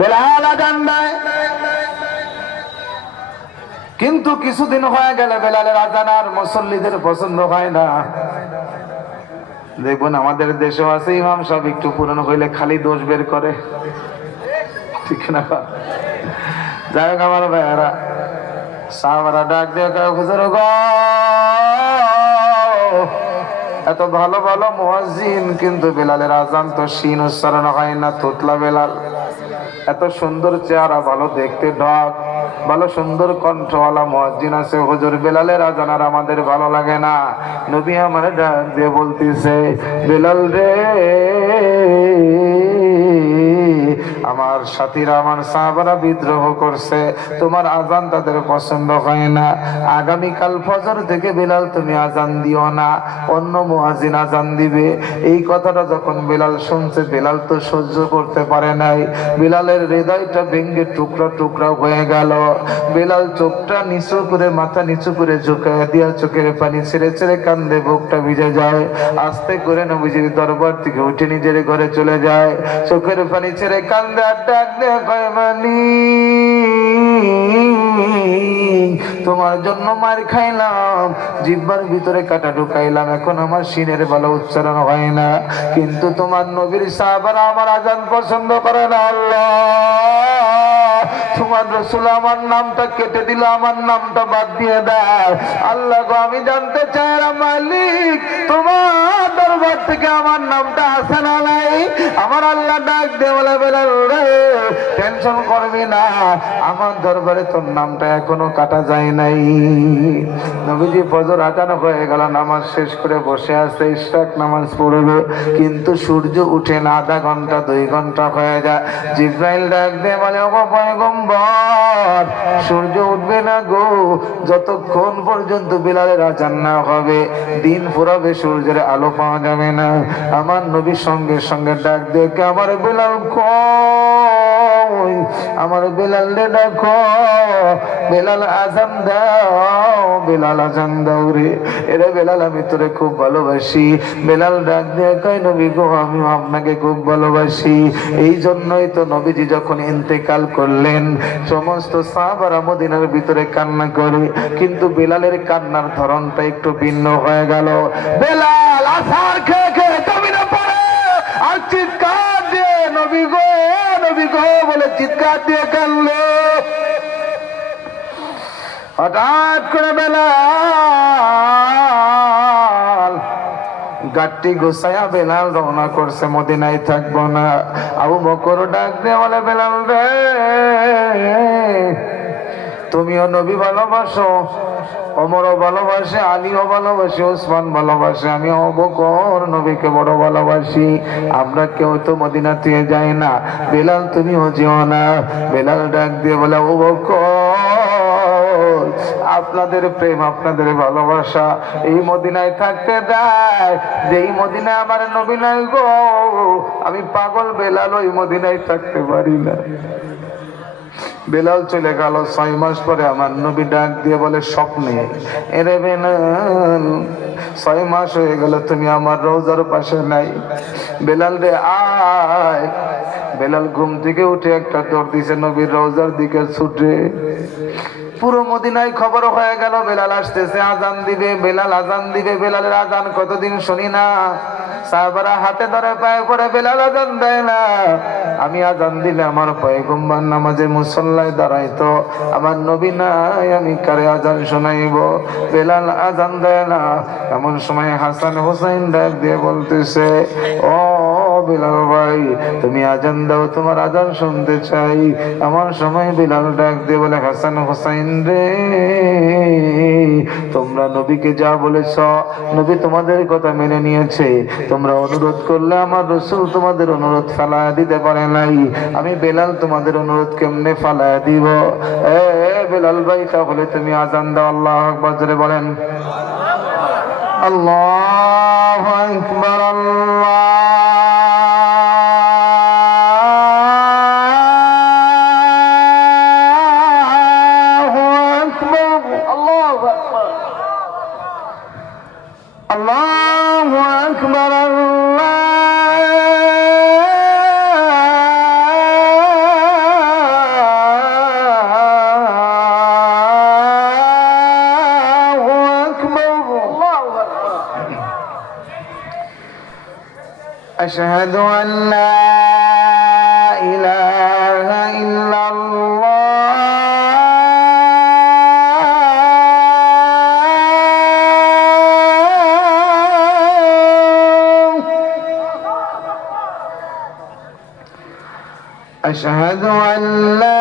বেলাল আজান দেয়, কিন্তু কিছুদিন হয়ে গেলে বেলালের আজান আর মুসল্লিদের পছন্দ হয় না। দেখুন আমাদের দেশেও আছে, ইমাম সাহেব একটু পুরনো হইলে খালি দোষ বের করে, ঠিক না? যাই হোক আমার ভাইয়ারা, সাহাবারা ডাক দিয়ে হুজুর গো, এত ভালো ভালো মুয়াজ্জিন, কিন্তু বেলালের আজান তো শিন উচ্চারণ হয় না, তোতলা বেলাল। এত সুন্দর চেহারা, ভালো দেখতে ঢক, ভালো সুন্দর কণ্ঠওয়ালা মুয়াজ্জিন আছে, হুজুর বেলালের আজান আর আমাদের ভালো লাগে না। নবী আমার ডাক দিয়ে বলতেছে, বেলাল রে, আমার সাথীরা আমার সাহাবারা বিদ্রোহ করছে, তোমার আজান তাদের পছন্দ হয় না। আগামীকাল ফজর থেকে বেলাল তুমি আজান দিও না, অন্য মুয়াজ্জিন আজান দিবে। এই কথাটা যখন বেলাল শুনছে, বেলাল তো সহ্য করতে পারে নাই। বেলালের হৃদয়টা ভেঙে টুকরা টুকরা হয়ে গেল। বেলাল চোখটা নিচু করে, মাথা নিচু করে ঝুঁকায় দিয়া চোখের পানি ছেড়ে ছেড়ে কান্দে, বুকটা ভিজে যায়। আস্তে করে নবীজির দরবার থেকে উঠে নিজের ঘরে চলে যায়, চোখের পানি ছেড়ে কান্দে আর ডাক দিয়ে কয়, মালিক তোমার জন্য মার খাইলাম, জিহ্বার ভিতরে কাটা ঢুকাইলাম, এখন আমার সিনের ভালো উচ্চারণ হয় না, কিন্তু তোমার নবীর সাহাবারা আমার আজান পছন্দ করে না। আল্লাহ তোমার রাসূল আমার নামটা কেটে দিল, আমার নামটা বাদ দিয়ে দাও। আল্লাহ গো আমি জানতে চাই মালিক তোমার দরবার থেকে আমার নামটা আছে না নাই? আমার আল্লাহ ডাক দিয়ে বলে, বেলাল রে টেনশন করবি না, আমার দরবারে তোর নামটা এখনো কাটা যায় নাই। নবীজি ফজর আজান হয়ে গেল, নামাজ শেষ করে বসে আছে, ইশরাক নামাজ পড়বে, কিন্তু সূর্য উঠে না। আধা ঘন্টা 2 ঘন্টা হয়ে যায়। জিবরাইল ডাক দিয়ে বলে, ও পয়গম্বর সূর্য উঠবে না গো, যতক্ষণ পর্যন্ত বেলালের আজান না হবে, দিন ফুরাবে, সূর্যের আলো পাওয়া যাবে না। আমার নবী সঙ্গে সঙ্গে ডাক দিয়ে, আমার বেলাল কই, আমার বেলাল রে ডাকো, বেলাল আজান দাও, বেলাল আজান দাও রে। এরে বেলাল আমি তোরে খুব ভালোবাসি। বেলাল ডাক দিয়ে কয়, নবী গো আমি আপনাকে খুব ভালোবাসি। এই জন্যই তো নবীজি যখন ইন্তেকাল করলেন, সমস্ত সাহাবারা মদিনার ভিতরে কান্না করে, কিন্তু বেলালের কান্নার ধরনটা একটু ভিন্ন হয়ে গেল। বেলাল আসার খেয়ে খেয়ে জমিনে পড়ে আর চিৎকার দিয়ে নবী গো বলে চিৎকার দিয়ে কাঁদলো। হঠাৎ করে বেলাল গাট্টি গোছায়া বেলাল রওনা করছে, মদিনায় থাকবো না। আবু বকর ডাক দিয়ে বলে, বেলাল রে তুমিও নবী ভালোবাসো, ওমরও ভালোবাসে, আলীও ভালোবাসে, ওসমান ভালোবাসে, আমি আবু বকর নবীকে বড় ভালোবাসি। আমরা কেউ তো মদিনা থেকে যাই না, বেলাল তুমিও যেও না। বেলাল ডাক দিয়ে বলে, আবু বকর আপনাদের প্রেম, আপনাদের ভালোবাসা এই মদিনায় থাকতে দেয়, যেই মদিনায় আমার নবী নাই গো, আমি পাগল বেলাল ওই মদিনায় থাকতে পারি না। বেলাল চলে গেল। 6 মাস পরে আমার নবী ডাক দিয়ে বলে স্বপ্নে, এরে বেলাল 6 মাস হয়ে গেল তুমি আমার রওজার পাশে নাই, বেলাল রে আয়। বেলাল ঘুম থেকে উঠে একটা দৌড় দিছে নবীর রওজার দিকে ছুটে। পুরো মদিনায় খবর হয়ে গেল বেলাল আসতেছে, আজান দিবে, বেলাল আজান দিবে। বেলালের আজান কতদিন শুনি না, সাহাবারা হাতে ধরে পায়ে পড়ে, বেলাল আজান দেয় না। আমি আজান দিলে আমার পয়গম্বর নামাজে মুসল্লায় দাঁড়াইতো, আমার নবী নাই, আমি কারে আজান শোনাইব? বেলাল আজান দেয় না। এমন সময় হাসান হোসেন ডাক দিয়ে বলতেছে, ও বেলাল ভাই তুমি আজান দাও, তোমার আজান শুনতে চাই। এমন সময় বেলাল ডাক দিয়ে বলে, হাসান হোসেন রে তোমরা নবীকে যা বলেছ, নবী তোমাদের কথা মেনে নিয়েছে। তোমরা অনুরোধ করলে আমার রাসূল তোমাদের অনুরোধ ফালায়া দিতে পারে নাই, আমি বেলাল তোমাদের অনুরোধ কেমনে ফালায়া দিব? এ বেলাল ভাই তাহলে তুমি আজান দাও। আল্লাহু আকবার জোরে বলেন। আল্লাহু আকবার। আল্লাহু আকবার। أشهد أن لا إله إلا الله أشهد أن لا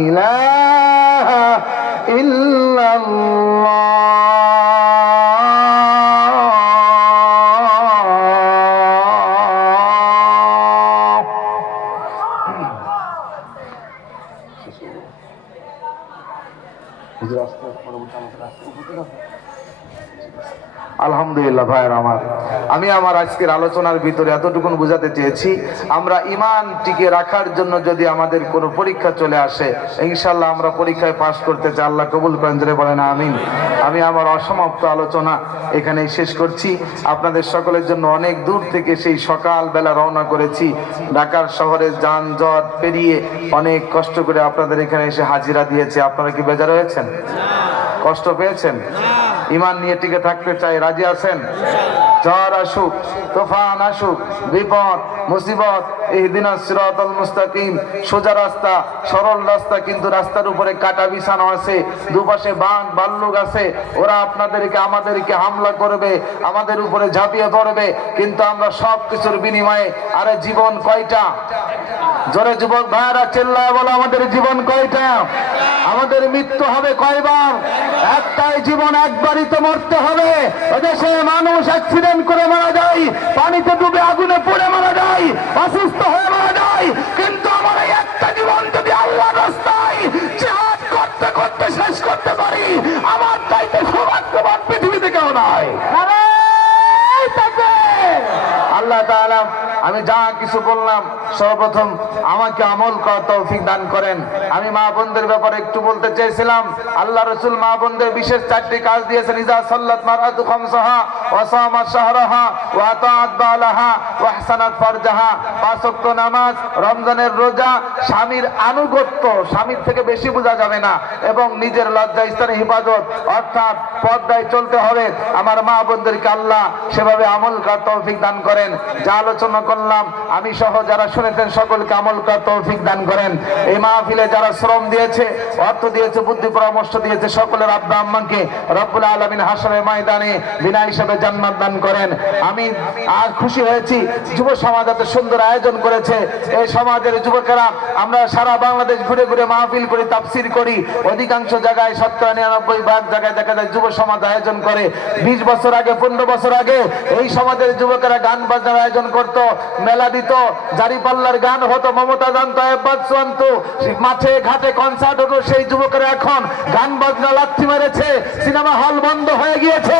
إله إلا الله আলহামদুলিল্লাহ ভাইয়ের আমার, আমি আমার আজকের আলোচনার ভিতরে এতটুকুন বোঝাতে চেয়েছি, আমরা ঈমান টিকে রাখার জন্য যদি আমাদের কোনো পরীক্ষা চলে আসে, ইনশাআল্লাহ আমরা পরীক্ষায় পাশ করতে চাই, আল্লাহ কবুল করেন, জোরে বলেন আমিন। আমি আমার অসমাপ্ত আলোচনা এখানেই শেষ করছি। আপনাদের সকলের জন্য অনেক দূর থেকে সেই সকালবেলা রওনা করেছি, ঢাকার শহরে যানজট পেরিয়ে অনেক কষ্ট করে আপনাদের এখানে এসে হাজিরা দিয়েছি। আপনারা কি বেজার হয়েছেন? কষ্ট পেয়েছেন? ঈমান নিয়ে টিকে থাকতে চাই, রাজি আছেন? ঝড় আসুক, তুফান আসুক, বিপদ মুসিবত, ইহদিনাস সিরাতাল মুস্তাকিম, সোজা রাস্তা, সরল রাস্তা, কিন্তু রাস্তার উপরে কাটা বিছানো আছে, দুপাশে বাঘ ভাল্লুক আছে, ওরা আপনাদেরকে আমাদেরকে হামলা করবে, আমাদের উপরে ঝাঁপিয়ে পড়বে, কিন্তু আমরা সব কিছুর বিনিময়ে, আরে জীবন কয়টা? জোরে যুবক ভাইরা চিল্লায় বলো, আমাদের জীবন কয়টা? আমাদের মৃত্যু হবে কয়বার? একটাই জীবন, একবারই তো মরতে হবে। এদেশে মানুষ অ্যাক্সিডেন্ট করে মারা যায়, পানিতে ডুবে আগুনে পড়ে মারা যায়, অসুস্থ হয়ে মারা যায়, কিন্তু আমার এই একটা জীবন যদি আল্লাহর রাস্তায় জিহাদ করতে করতে শেষ করতে পারি, আমার চাইতে সৌভাগ্যবান পৃথিবীতে কেউ নাই। আল্লাহ তাআলা আমি যা কিছু বললাম সর্বপ্রথম আমাকে আমল করার তৌফিক দান করেন। আমি মা বোনদের ব্যাপারে একটু বলতে চেয়েছিলাম, আল্লাহ রাসূল মা বোনদের বিশেষ 4টি কাজ দিয়েছেন। ইজা সাল্লাত মারআতু খামসাহা ওয়া সামাত শাহরাহা ওয়া আতাআত বালাহা ওয়া আহসানাত ফারজাহা, 5 ওয়াক্ত নামাজ, রমজানের রোজা, স্বামীর আনুগত্য, স্বামীর থেকে বেশি বোঝা যাবে না, এবং নিজের লজ্জা স্থানে হিফাজত, অর্থাৎ পর্দায় চলতে হবে। আমার মা বোনদেরকে আল্লাহ সেভাবে আমল করার তৌফিক দান করেন। যা আলোচনা করলাম আমি সহ যারা শুনেছেন সকলকে আমল করার তৌফিক দান করেন। এই মাহফিলে যারা শ্রম দিয়েছে, অর্থ দিয়েছে, বুদ্ধি পরামর্শ দিয়েছে, সকলের আব্বা আম্মাকে রব্বুল আলামিন হাসরের ময়দানে বিনা হিসাবে জান্নাত দান করেন। আমি আজ খুশি হয়েছি, যুব সমাজ এত সুন্দর আয়োজন করেছে। এই সমাজের যুবকেরা আমরা সারা বাংলাদেশ ঘুরে ঘুরে মাহফিল করি, তাফসীর করি, অধিকাংশ জায়গায় 70-99 জায়গায় দেখা যায় যুব সমাজ আয়োজন করে। 20 বছর আগে, 15 বছর আগে এই সমাজের যুবকেরা গান বাজনার আয়োজন করত, মেলা দিত, জারিপাল্লার গান হতো, মমতা জানতো, মাঠে ঘাটে কনসার্ট হতো। সেই যুবকেরা এখন গান বাজনা লাথি মেরেছে, সিনেমা হল বন্ধ হয়ে গিয়েছে,